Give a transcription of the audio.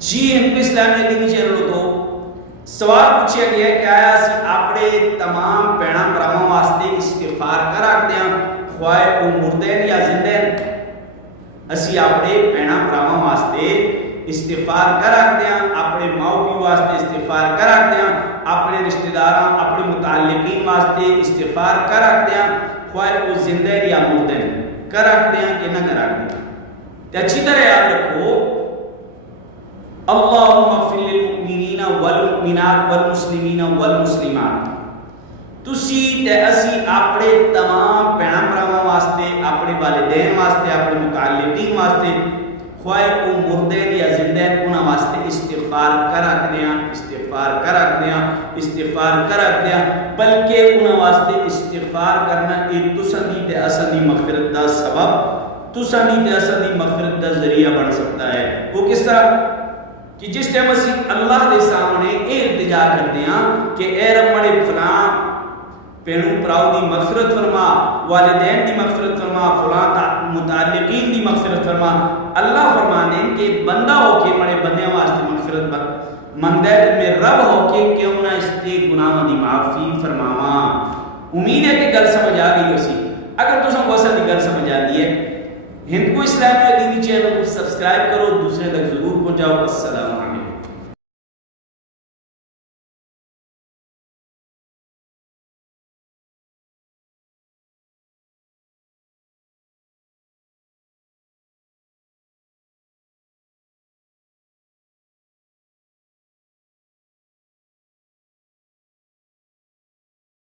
جی ہندو اسلامی دینی چینل تو سوال پوچھا گیا کہ آیا اسی اپنے تمام بہناں بھراواں واسطے استغفار کر رکھتے ہیں خواہ وہ مردے یا زندے اسی اپنے بہناں بھراواں واسطے استغفار کر رکھتے ہیں اپنے ماؤ پیو واسطے استغفار کر رکھتے ہیں اپنے رشتہ داراں اپنے متعلقین واسطے استغفار کر رکھتے ہیں خواہ وہ زندے یا مردے کر رکھتے ہیں کہ نہ کر رکھتے ہیں تو اچھی طرح یاد رکھو اللہم اغفر للمؤمنین والمؤمنات والمسلمین والمسلمات تسی تے اسی اپنے تمام بہناں بھراواں واسطے اپنے والدین واسطے اپنے متعلقین واسطے خواہ وہ مردے یا زندے انہاں واسطے استغفار کر رکھتے ہیں استغفار کر رکھتے ہیں استغفار کر رکھتے ہیں بلکہ انہاں واسطے استغفار کرنا ایک تساں دی تے اساں دی مغفرت دا سبب تساں دی تے اساں دی مغفرت دا ذریعہ بن سکتا ہے وہ کس طرح کہ جس ٹائم اسی اللہ دے سامنے اے التجا کرتے ہیں کہ اے رب مڑے فلاں پینوں پراؤ دی مغفرت فرما والدین دی مغفرت فرما فلاں متعلقین دی مغفرت فرما اللہ فرمانے کہ بندہ ہو کے مڑے بندیاں واسطے مغفرت منگتا ہے تو میں رب ہو کے کیوں نہ اس کے گناہوں دی معافی فرماواں امید ہے کہ گل سمجھ آ گئی اسی اگر تساں کو اصل دی گل سمجھ آتی ہے ہند کو اسلامی دینی چینل کو سبسکرائب کرو دوسرے تک ضرور پہنچاؤ السلام علیکم